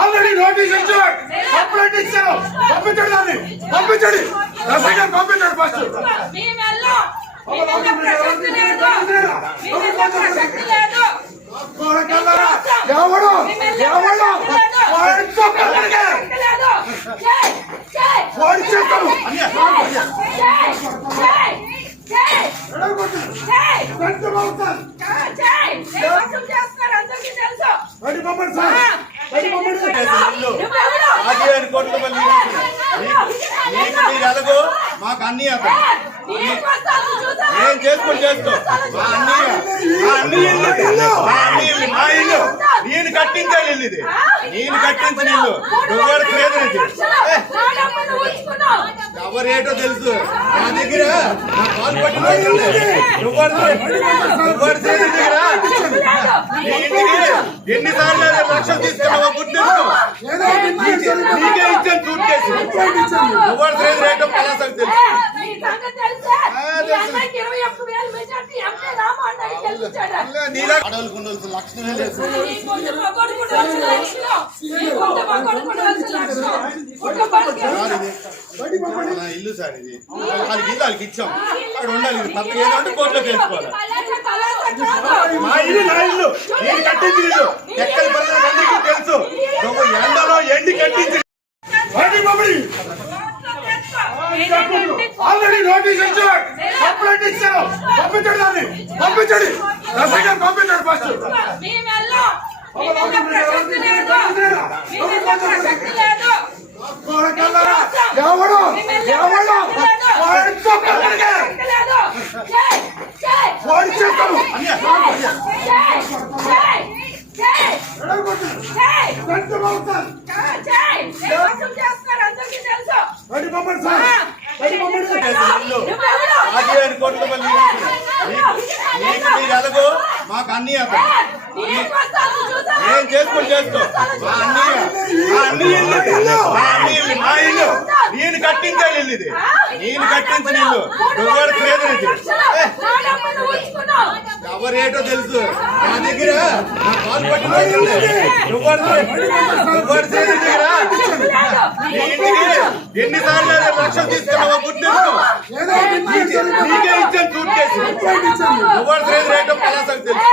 Already notice ఇచ్చాడు, complaint ఇచ్చారు, పంపించండి దాన్ని, పంపించండి. రసంగా పంపించండి ఫస్ట్. ఎవడు ఎవడు ఎలాగో మాకు అన్నీ ఏం చేసుకొని చేసుకో. మా ఇల్లు నేను కట్టించాలి. ఇల్లు ఇది నేను కట్టించిన ఇల్లు. ఎవరు లేదు ఇది, ఎవరేటో తెలుసు. నా దగ్గర నా కాలు పట్టిన ఎన్నిసార్లు లక్షలు తీసుకున్నావో గుర్తించు. నీకే ఇచ్చాను సూట్ కేసు. ఎవరు లేదు రేటో పలాసకు తెలుసు. అడవులకు ఉండవలసిన లక్షణమే లేదు. ఇల్లు సార్ ఇది. వాళ్ళకి ఇల్లు వాళ్ళకి ఇచ్చాం, అక్కడ ఉండాలి. పక్కన ఏదంటే కోర్టులో తెలుసుకోవాలి. మా ఇల్లు నా ఇల్లు, నేను కట్టించిన ఇల్లు. ఎక్కడ అందరికీ తెలుసు. ఎండలో ఎండి కట్టించి ఆల్రెడీ నోటీస్ ఇచ్చాడు, కంప్లైంట్ ఇచ్చారు, పంపించండి దాన్ని, పంపించండి. రసంగా పంపించండి ఫస్ట్. ఎవడు ఎవడు ఎలాగో మాకు అన్నీ ఏం చేసుకొని చేసుకో. మా ఇల్లు నేను కట్టించాలి. ఇల్లు ఇది నేను కట్టించిన ఇల్లు. ఎవరు లేదు ఇది, ఎవరేటో తెలుసు. నా దగ్గర నా కాలు పట్టిన ఎన్నిసార్లు లక్షలు తీసుకున్నావో గుర్తించు. నీకే ఇచ్చాను సూట్ కేసు. ఎవరు లేదు రేటో పలాసకు తెలుసు.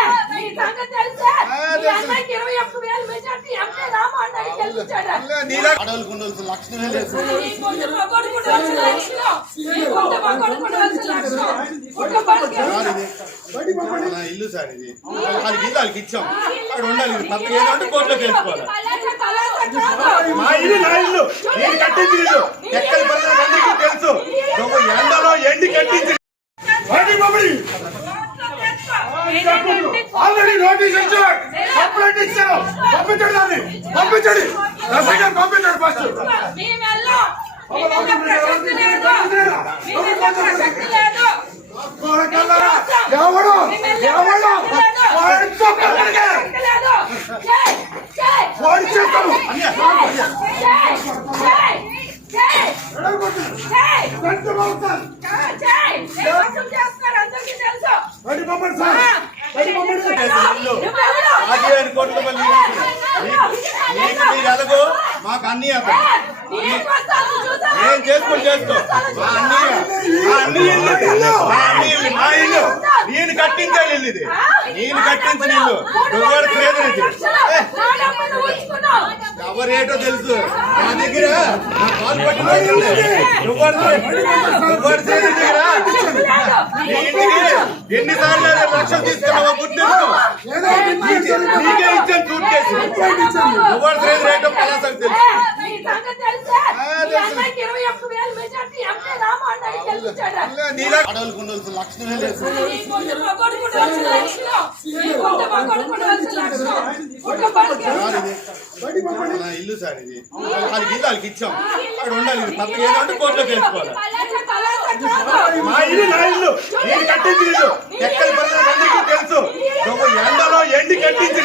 అడవులకు ఉండవలసిన లక్షణమే లేదు. ఇల్లు సార్ ఇది. వాళ్ళకి ఇల్లు వాళ్ళకి ఇచ్చాం, అక్కడ ఉండాలి. పక్కన ఏదంటే కోర్టులో తెలుసుకోవాలి. మా ఇల్లు నా ఇల్లు, నేను కట్టించిన ఇల్లు. ఎక్కడ అందరికీ తెలుసు. ఎండలో ఎండి కట్టించి ఆల్రెడీ నోటీస్ ఇచ్చాడు, కంప్లైంట్ ఇచ్చారు, పంపించండి దాన్ని, పంపించండి. రసంగా పంపించండి ఫస్ట్. ఎవడు ఎవడు ఎలాగో మాకు అన్నీ ఏం చేసుకొని చేసుకో. మా ఇల్లు నేను కట్టించాలి. ఇల్లు ఇది నేను కట్టించిన ఇల్లు. ఎవరు లేదు ఇది, ఎవరేటో తెలుసు. నా దగ్గర నా కాలు పట్టిన ఎన్నిసార్లు లక్షలు తీసుకున్నావో గుర్తించు. నీకే ఇచ్చాను సూట్ కేసు. ఎవరు లేదు రేటో పలాసకు తెలుసు. అడవులకు ఉండవలసిన లక్షణమే లేదు. ఇల్లు సార్ ఇది. వాళ్ళకి ఇల్లు వాళ్ళకి ఇచ్చాం, అక్కడ ఉండాలి. పక్కన ఏదంటే కోర్టులో తెలుసుకోవాలి. మా ఇల్లు నా ఇల్లు, నేను కట్టించిన ఇల్లు. ఎక్కడ అందరికీ తెలుసు. ఎండలో ఎండి కట్టించి